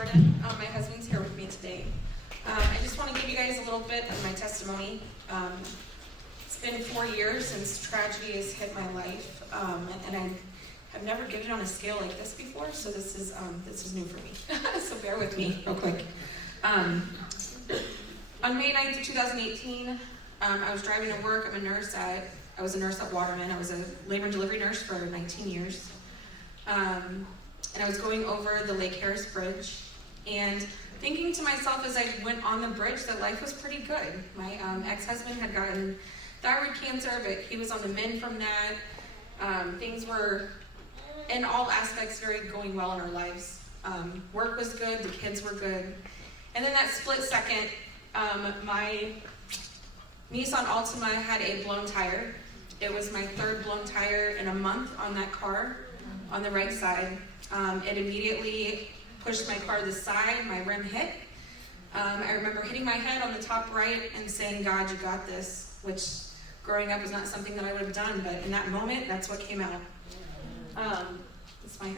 Jordan. My husband's here with me today. I just want to give you guys a little bit of my testimony. It's been 4 years since tragedy has hit my life, and I have never given on a scale like this before, so this is new for me. So bear with me real quick. On May 9th, 2018, I was driving to work. I was a nurse at Waterman. I was a labor and delivery nurse for 19 years. And I was going over the Lake Harris Bridge and thinking to myself as I went on the bridge that life was pretty good. My ex-husband had gotten thyroid cancer, but he was on the mend from that. Things were, in all aspects, going well in our lives. Work was good, the kids were good. And then that split second, my Nissan Altima had a blown tire. It was my third blown tire in a month on that car, on the right side. It immediately pushed my car to the side, my rim hit. I remember hitting my head on the top right and saying, "God, you got this," which growing up was not something that I would have done, but in that moment, that's what came out.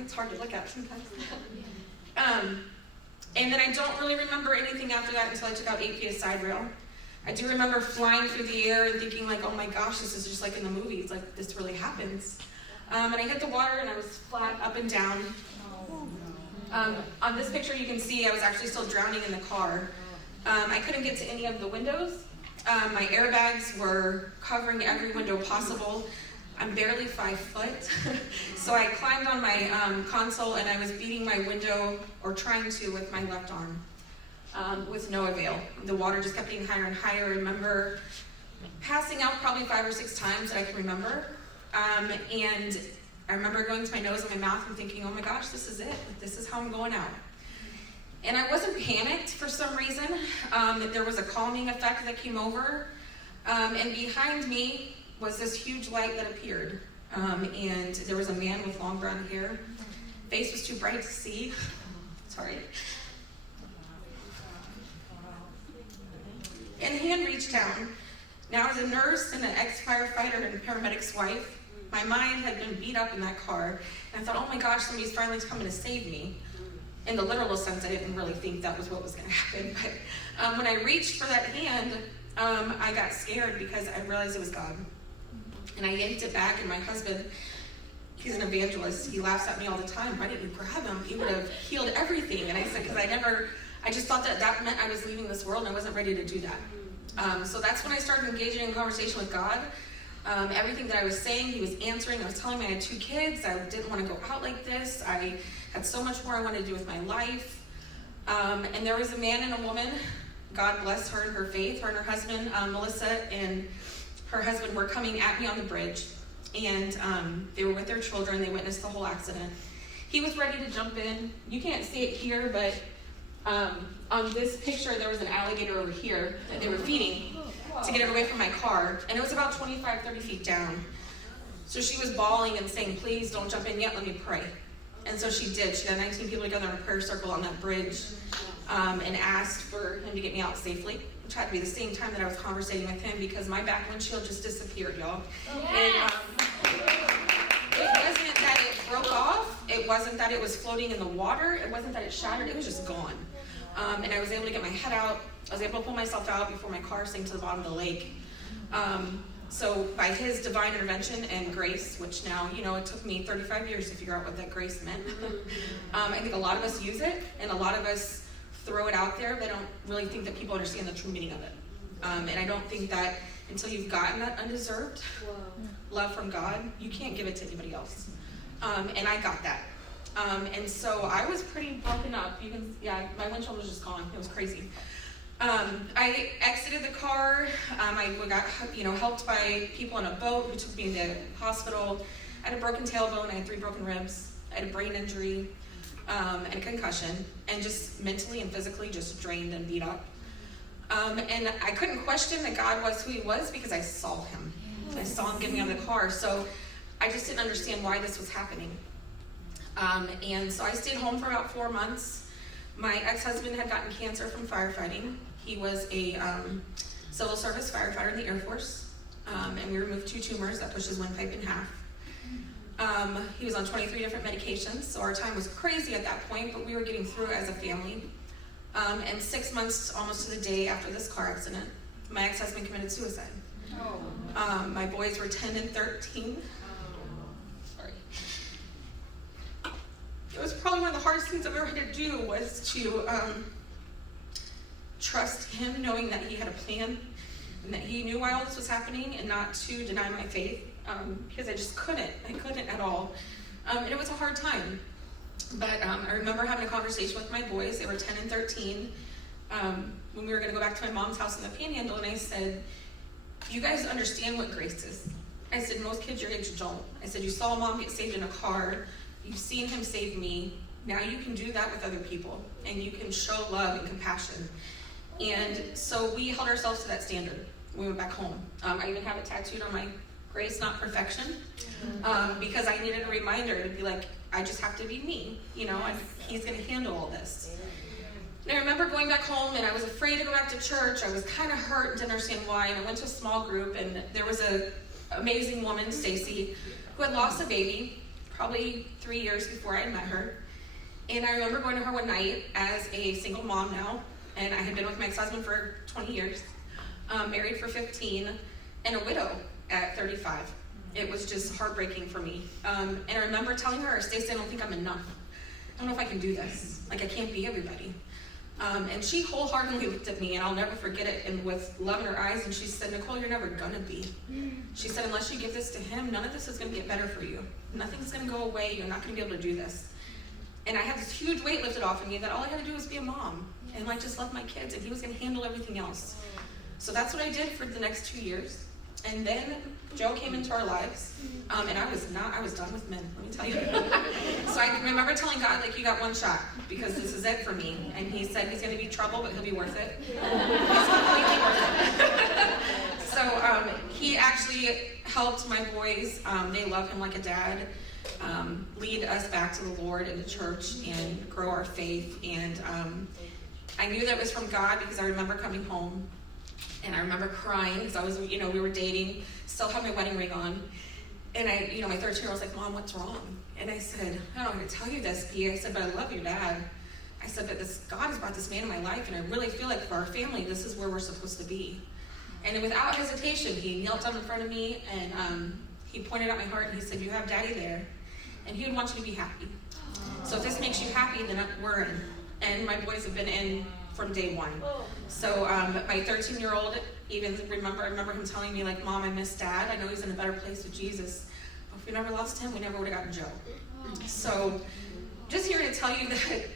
It's hard to look at sometimes. And then I don't really remember anything after that until I took out 8 PSI side rail. I do remember flying through the air and thinking like, oh my gosh, this is just like in the movies, like this really happens. And I hit the water and I was flat up and down. On this picture you can see I was actually still drowning in the car. I couldn't get to any of the windows. My airbags were covering every window possible. I'm barely 5 foot. So I climbed on my console and I was beating my window, or trying to, with my left arm. With no avail. The water just kept getting higher and higher. I remember passing out probably 5 or 6 times that I can remember. And I remember going to my nose and my mouth and thinking, oh my gosh, this is it. This is how I'm going out. And I wasn't panicked for some reason. There was a calming effect that came over. And behind me was this huge light that appeared. And there was a man with long brown hair. Face was too bright to see. Sorry. And hand reached down. Now, as a nurse and an ex-firefighter and paramedic's wife, my mind had been beat up in that car. And I thought, oh my gosh, somebody's finally coming to save me. In the literal sense, I didn't really think that was what was going to happen. But when I reached for that hand, I got scared because I realized it was God. And I yanked it back, and my husband, he's an evangelist. He laughs at me all the time. Why didn't you grab him? He would have healed everything. And I said, because I just thought that meant I was leaving this world, and I wasn't ready to do that. So that's when I started engaging in conversation with God. Everything that I was saying, he was answering. I was telling him I had 2 kids. I didn't want to go out like this. I had so much more I wanted to do with my life. And there was a man and a woman. God bless her and her faith. Her and her husband, Melissa, and her husband were coming at me on the bridge. And they were with their children. They witnessed the whole accident. He was ready to jump in. You can't see it here, but on this picture, there was an alligator over here that they were feeding to get it away from my car. And it was about 25, 30 feet down. So she was bawling and saying, please don't jump in yet, let me pray. And so she did. She got 19 people together in a prayer circle on that bridge and asked for him to get me out safely, which had to be the same time that I was conversating with him because my back windshield just disappeared, y'all. Yes. And it wasn't that it broke off. It wasn't that it was floating in the water. It wasn't that it shattered. It was just gone. And I was able to get my head out. I was able to pull myself out before my car sank to the bottom of the lake. So by his divine intervention and grace, which now, it took me 35 years to figure out what that grace meant. I think a lot of us use it, and a lot of us throw it out there. They don't really think that people understand the true meaning of it. And I don't think that until you've gotten that undeserved love from God, you can't give it to anybody else. And I got that. And so I was pretty broken up. My windshield was just gone. It was crazy. I exited the car. I got, helped by people on a boat who took me to the hospital. I had a broken tailbone. I had 3 broken ribs. I had a brain injury and a concussion, and just mentally and physically just drained and beat up. And I couldn't question that God was who he was because I saw him. I saw him get me out of the car. So I just didn't understand why this was happening. And so I stayed home for about 4 months. My ex-husband had gotten cancer from firefighting. He was a civil service firefighter in the Air Force. And we removed 2 tumors that pushed his windpipe in half. He was on 23 different medications, so our time was crazy at that point, but we were getting through it as a family. And 6 months, almost to the day after this car accident, my ex-husband committed suicide. My boys were 10 and 13. Sorry. It was probably one of the hardest things I've ever had to do, was to trust him, knowing that he had a plan and that he knew why all this was happening, and not to deny my faith, because I just couldn't. I couldn't at all. And it was a hard time. But I remember having a conversation with my boys. They were 10 and 13. When we were going to go back to my mom's house in the Panhandle, and I said, you guys understand what grace is. I said, most kids your age don't. I said, you saw mom get saved in a car. You've seen him save me. Now you can do that with other people, and you can show love and compassion. And so we held ourselves to that standard when we went back home. I even have it tattooed on my grace, not perfection, because I needed a reminder to be like, I just have to be me, you know, and he's going to handle all this. And I remember going back home, and I was afraid to go back to church. I was kind of hurt and didn't understand why. And I went to a small group, and there was an amazing woman, Stacy, who had lost a baby probably 3 years before I had met her. And I remember going to her one night as a single mom now, and I had been with my ex-husband for 20 years, married for 15, and a widow at 35. It was just heartbreaking for me. And I remember telling her, Stacey, I don't think I'm enough. I don't know if I can do this. Like, I can't be everybody. And she wholeheartedly looked at me, and I'll never forget it, and with love in her eyes, and she said, Nicole, you're never gonna be. She said, unless you give this to him, none of this is gonna get better for you. Nothing's gonna go away. You're not gonna be able to do this. And I had this huge weight lifted off of me that all I had to do was be a mom and like just love my kids, and he was gonna handle everything else. So that's what I did for the next 2 years. And then Joe came into our lives, and I was done with men, let me tell you. So I remember telling God, like, you got one shot, because this is it for me. And he said he's gonna be trouble, but he'll be worth it. He's completely worth it. So he actually helped my boys, they love him like a dad, lead us back to the Lord and the church and grow our faith. And I knew that was from God, because I remember coming home and I remember crying, because I was, we were dating, still had my wedding ring on. And my 13-year-old was like, Mom, what's wrong? And I said, I don't know how to tell you this, P. I said, but I love your dad. I said, but God has brought this man in my life, and I really feel like for our family, this is where we're supposed to be. And without hesitation, he knelt down in front of me, and he pointed at my heart, and he said, you have Daddy there, and he would want you to be happy. So if this makes you happy, then we're in. And my boys have been in from day one. So my 13-year-old I remember him telling me, like, Mom, I miss Dad. I know he's in a better place with Jesus. But if we never lost him, we never would have gotten Joe. So just here to tell you that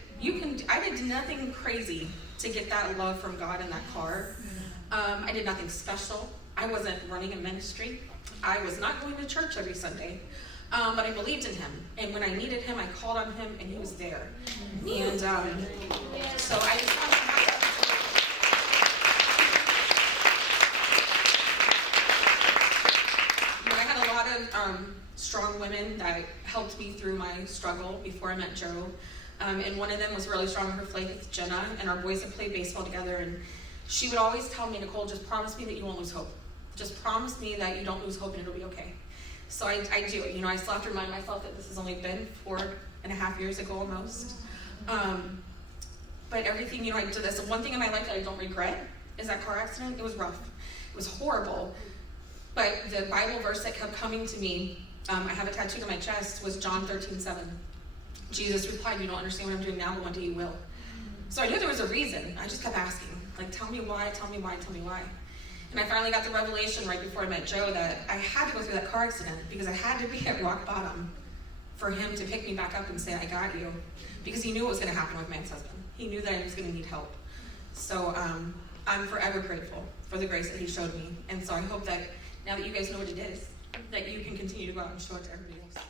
I did nothing crazy to get that love from God in that car. I did nothing special. I wasn't running a ministry. I was not going to church every Sunday. But I believed in him. And when I needed him, I called on him, and he was there. And so I just want to I had a lot of strong women that helped me through my struggle before I met Joe. And one of them was really strong in her faith, Jenna, and our boys had played baseball together. And she would always tell me, Nicole, just promise me that you won't lose hope. Just promise me that you don't lose hope, and it'll be okay. So I do. I still have to remind myself that this has only been 4.5 years ago almost. But everything, I did this. One thing in my life that I don't regret is that car accident. It was rough. It was horrible. But the Bible verse that kept coming to me, I have it tattooed on my chest, was John 13:7. Jesus replied, you don't understand what I'm doing now, but one day you will. So I knew there was a reason. I just kept asking, like, tell me why, tell me why, tell me why. And I finally got the revelation right before I met Joe that I had to go through that car accident, because I had to be at rock bottom for him to pick me back up and say, I got you. Because he knew what was going to happen with my ex-husband. He knew that I was going to need help. So I'm forever grateful for the grace that he showed me. And so I hope that now that you guys know what it is, that you can continue to go out and show it to everybody else.